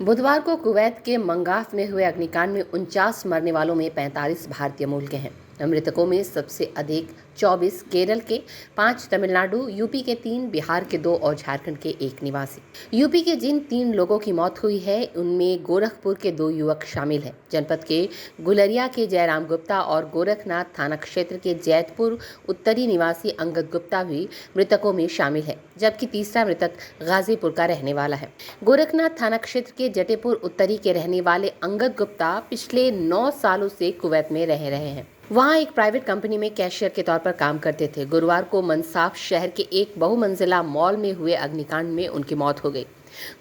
बुधवार को कुवैत के मंगाफ में हुए अग्निकांड में 49 मरने वालों में 45 भारतीय मूल के हैं। मृतकों में सबसे अधिक 24 केरल के, 5 तमिलनाडु, यूपी के 3, बिहार के 2 और झारखंड के 1 निवासी। यूपी के जिन 3 लोगों की मौत हुई है उनमें गोरखपुर के 2 युवक शामिल हैं। जनपद के गुलरिया के जयराम गुप्ता और गोरखनाथ थाना क्षेत्र के जैतपुर उत्तरी निवासी अंगद गुप्ता भी मृतकों में शामिल है, जबकि तीसरा मृतक गाजीपुर का रहने वाला है। गोरखनाथ थाना क्षेत्र के जटेपुर उत्तरी के रहने वाले अंगद गुप्ता पिछले 9 सालों से कुवैत में रह रहे हैं। वहां एक प्राइवेट कंपनी में कैशियर के तौर पर काम करते थे। गुरुवार को मंसाफ शहर के एक बहुमंजिला मॉल में हुए अग्निकांड में उनकी मौत हो गई।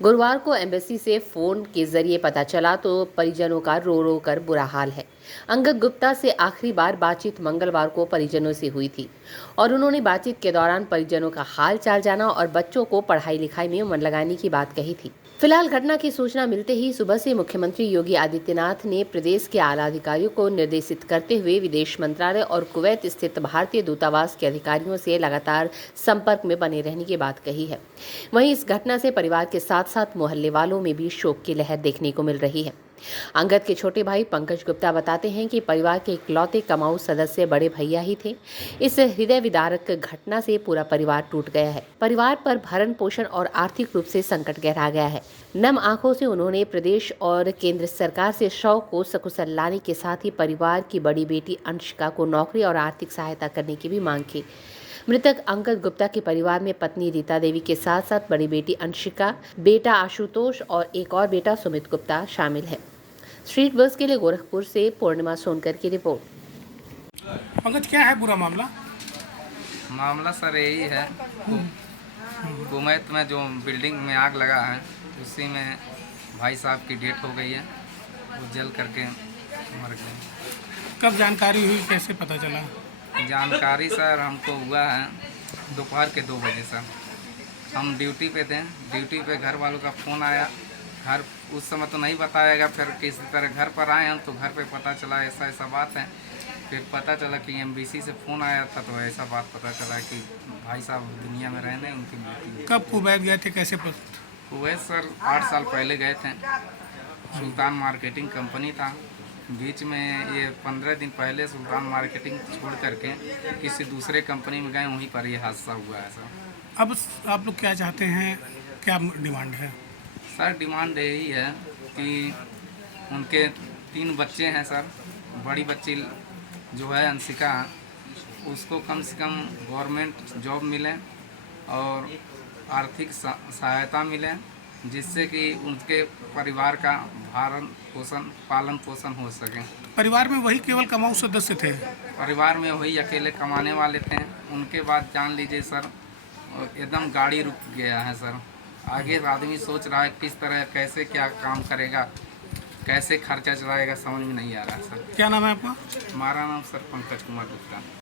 गुरुवार को एम्बेसी से फोन के जरिए पता चला तो परिजनों का रो रो कर बुरा हाल है। अंगद गुप्ता से आखिरी बार बातचीत मंगलवार को परिजनों से हुई थी और उन्होंने बातचीत के दौरान परिजनों का हाल चाल जाना और बच्चों को पढ़ाई लिखाई में मन लगाने की बात कही थी। फिलहाल घटना की सूचना मिलते ही सुबह से मुख्यमंत्री योगी आदित्यनाथ ने प्रदेश के आला अधिकारियों को निर्देशित करते हुए विदेश मंत्रालय और कुवैत स्थित भारतीय दूतावास के अधिकारियों से लगातार संपर्क में बने रहने की बात कही है। वहीं इस घटना से परिवार के साथ साथ मोहल्ले वालों में भी शोक की लहर देखने को मिल रही है। अंगद के छोटे भाई पंकज गुप्ता बताते हैं कि परिवार के इकलौते कमाऊ सदस्य बड़े भैया ही थे। इस हृदय विदारक घटना से पूरा परिवार टूट गया है। परिवार पर भरण पोषण और आर्थिक रूप से संकट गहरा गया है। नम आंखों से उन्होंने प्रदेश और केंद्र सरकार से शव को सकुशल लाने के साथ ही परिवार की बड़ी बेटी अंशिका को नौकरी और आर्थिक सहायता करने की भी मांग की। मृतक अंगद गुप्ता के परिवार में पत्नी रीता देवी के साथ साथ बड़ी बेटी अंशिका, बेटा आशुतोष और एक और बेटा सुमित गुप्ता शामिल है। स्ट्रीट बस के लिए गोरखपुर से पूर्णिमा सोनकर की रिपोर्ट। पंकज, क्या है पूरा मामला? मामला सर यही है, कुवैत में जो बिल्डिंग में आग लगा है उसी में भाई साहब की डेथ हो गई है। वो जल करके मर गए। कब जानकारी हुई, कैसे पता चला? जानकारी सर हमको हुआ है दोपहर के 2 बजे सर। हम ड्यूटी पे थे, ड्यूटी पे घर वालों का फ़ोन आया। घर उस समय तो नहीं बताएगा, फिर किसी तरह घर पर आए हम तो घर पे पता चला ऐसा ऐसा बात है। फिर पता चला कि एमबीसी से फ़ोन आया था तो ऐसा बात पता चला कि भाई साहब दुनिया में रहने उनकी मृत्यु हुई। कब कुवैत गए थे, कैसे कुवैत सर 8 साल पहले गए थे। सुल्तान मार्केटिंग कंपनी था। बीच में ये 15 दिन पहले सुल्तान मार्केटिंग छोड़ करके किसी दूसरे कंपनी में गए, वहीं पर ये हादसा हुआ है सर। अब आप लोग क्या चाहते हैं, क्या डिमांड है? सर डिमांड यही है कि उनके 3 बच्चे हैं सर। बड़ी बच्ची जो है अंशिका, उसको कम से कम गवर्नमेंट जॉब मिले और आर्थिक सहायता मिले, जिससे कि उनके परिवार का पालन पोषण हो सके। परिवार में वही केवल कमाऊ सदस्य थे? परिवार में वही अकेले कमाने वाले थे। उनके बाद जान लीजिए सर एकदम गाड़ी रुक गया है सर। आगे आदमी सोच रहा है किस तरह कैसे क्या काम करेगा, कैसे खर्चा चलाएगा, समझ में नहीं आ रहा है सर। क्या नाम है आपका? हमारा नाम सर पंकज कुमार गुप्ता।